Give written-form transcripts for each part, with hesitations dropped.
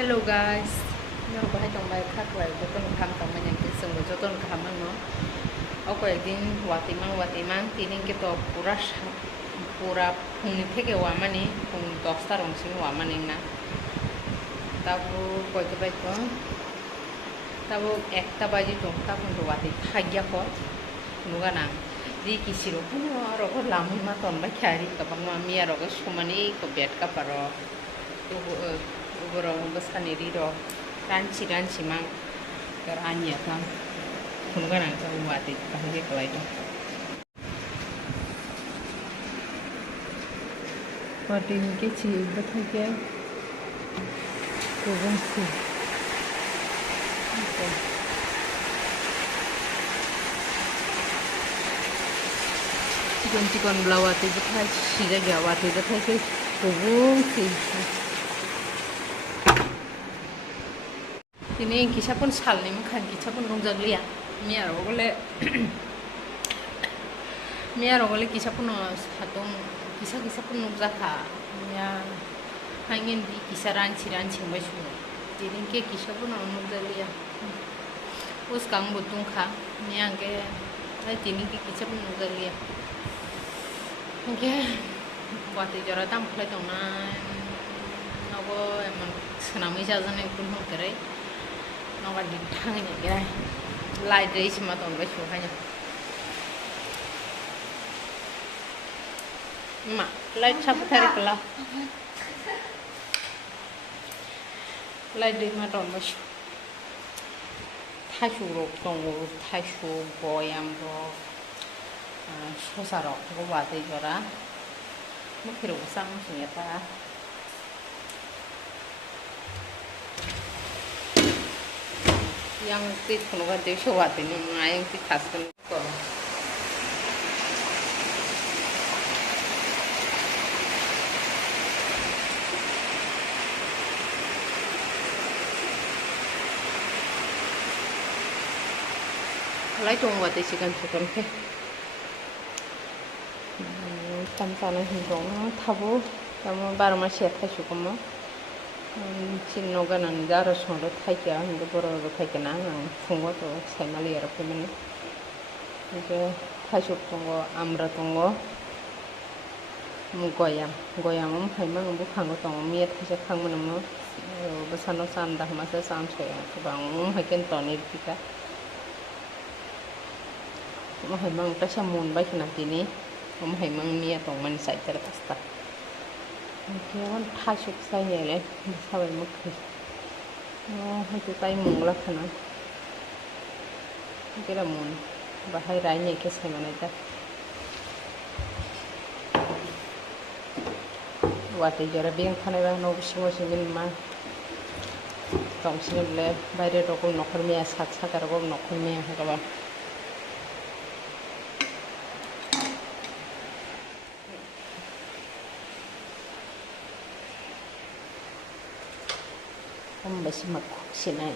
Hello guys, yang bahaya dong baik hak wae betul kam tong banyak kisah betul kam no. Aku একদিন ওয়াতিমাং tining kita pura phungni থেকে ওয়ামানি phung 10টা রংসিং ওয়ামানি না তাবো কইতে পাইতো তাবো একটা বাজি তো তাবো তো ওয়াতি থাগিয়া ক নুগা না di kisiro puno rogo lamu ma ton ba khari ka bang ma mi rogo sumani ko bet ka paro uboro basani ri ro ranchi mang keranya kan kuno kan ang wati ka he kalai to wati ke chi ba thake ko bang si Cikon belawati betai sida gawati betai ke kubung sih. Ini kisah pun sal nih makan kisah pun rong jaglia. Miar ogole kisah pun hatung kisah pun rong jaka. Ya hangin di kisah ranci basu. Ini ke kisah pun rong jaglia. Us kang butung kha. Miang ke ini ke kisah pun rong jaglia. Oke, buat jara tam play dong na, nago emang senami jajan yang pun mau kere, nago di tangnya kere, light day cuma tahun baru hanya, light siapa cari kelah, light day cuma tahun baru, thashu rok tunggu, thashu goyam rok. Susah gue buat jora, mungkin usang ternyata. Yang tit kalau kan dia buat ini yang tit khaskan kok. Lấy chung buat isi kan cukup ke. Tantangan hidung tabu, kamu baru masih ada cukup cino ganan darah semua thaikia, itu baru thaikia nang tunggu tuh saya mali arab kemen, itu thaiuk tunggu amra tunggu, goyam hemang bukan tunggu miat thaiuk kang menemu, besar sandah masa sampai bang hakin tonir kita, hemang kasih mun baik nanti ni. Hemang ni atau man sai terpasta. Mungkin thasuk sai ni le, sabai mukhi. Itu tai mung lah kana. Kira mun, bahai rai ni kes mana itu. Wati jara biang kana bang no bismo simin ma. Tong sini le, bayar rokok nokor mia sakar rokok nokor mia hakawa. Masih makuk sinai.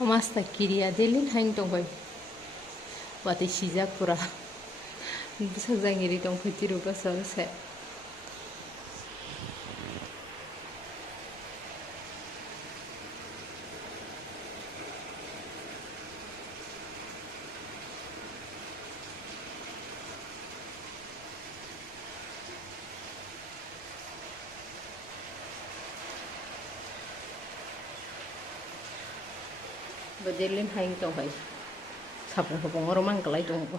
Masta kiriya delin hain tongbai. Wati sijak pura. Bisa zangiri tong kutiru ka sorse. Badelin hain tongbai. Sapong-sapong orang kelai tongko.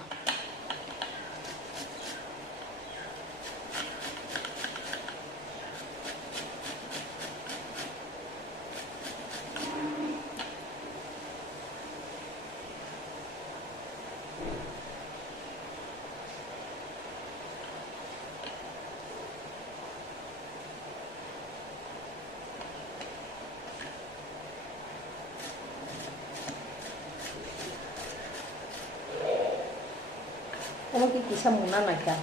Kamu kisah muna naga.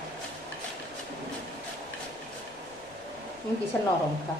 Ini kisah norong ka.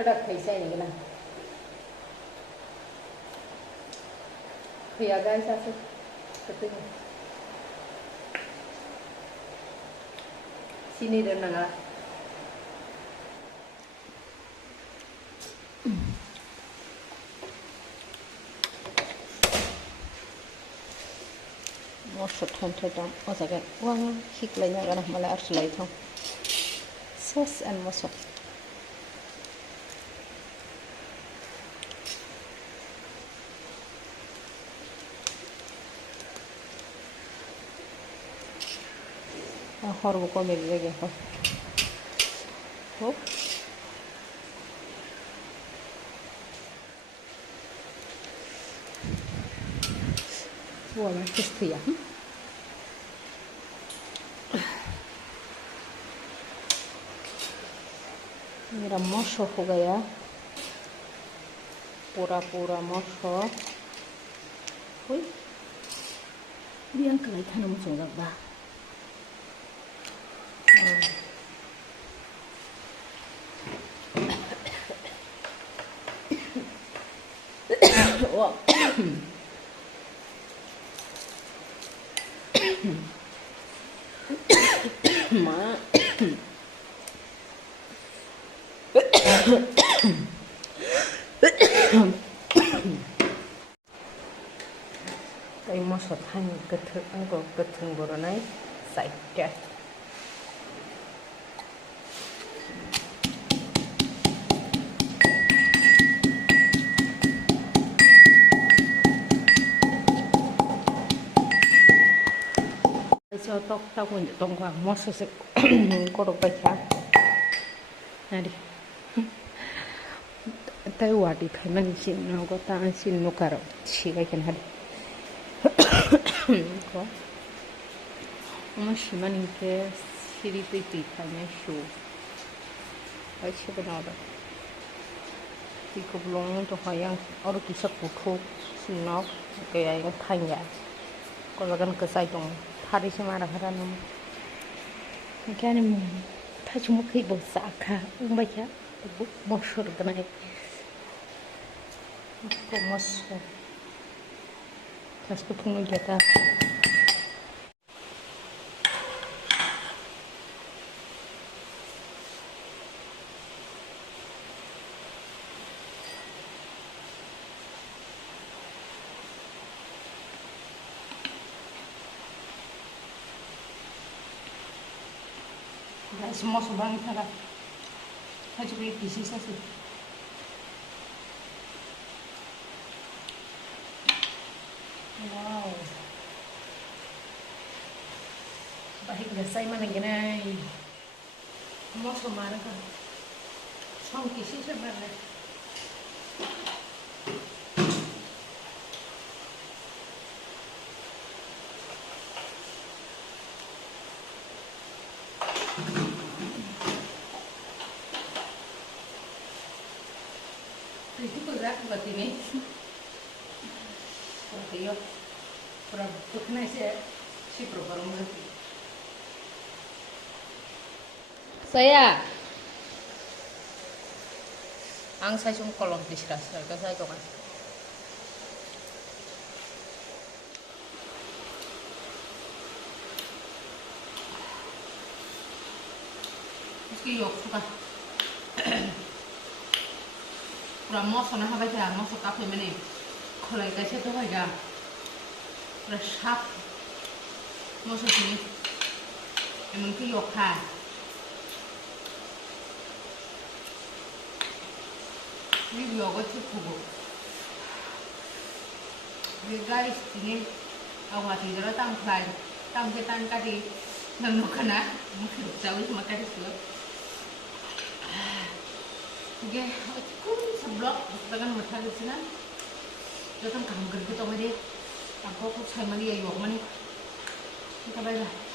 Khadap kaisa ini lah. Hiagan satu ketemu. Sini dan nangala. Masuk thon osaga wang hik lanya kana mala arslai thong. Sauce and masuk. Horbu ko meri lagi ho. Hop. Wala किस्त या मेरा मशो हो गया पूरा मशो हुई बियां कलाई थाना मुझे लगता Wow. Ma. Tay masuk hanya ketung boronai saja. Cho tóc tao còn tông khoảng một số có được bạch khác này đi tay quả đi phải mang xin nó có ta xin nó cả chỉ cái này có mà chỉ mà những cái xí bị phải nhảy xuống ở chỗ bên đó thì cục lông cho họ yang ở cái sắc bột thuốc xin nó cái ai cũng thay nhá còn là cái sai trong thari xem mà ra nó cái này thay chúng khi bột sả khá bây giờ bột mosor cái này bột mosor kasih pun kita semua subang itu ada, hanya beli bisi saja. Wow, baik gasai mana gini, semua semara kan, semua bisi semara. Itu berat buat ini. Seperti itu. Produknya si program saya. Ang saya cuma kolom di sini, saya coba. Meski yuk suka. Pura moso na habai ja moso kafe mene kholai ka se to hoy ga pura sharp moso ni emon ki yok kha ni yok ko chu ko ni guys ini awak ti dara tang khai tang ke tan ka di nang no kana mo su jawi ma ka di su oke, aku seblok dengan mata di sini. Jangan kamu gerget sama dia. Aku saya mandi ya, yuk mandi. Kita baca.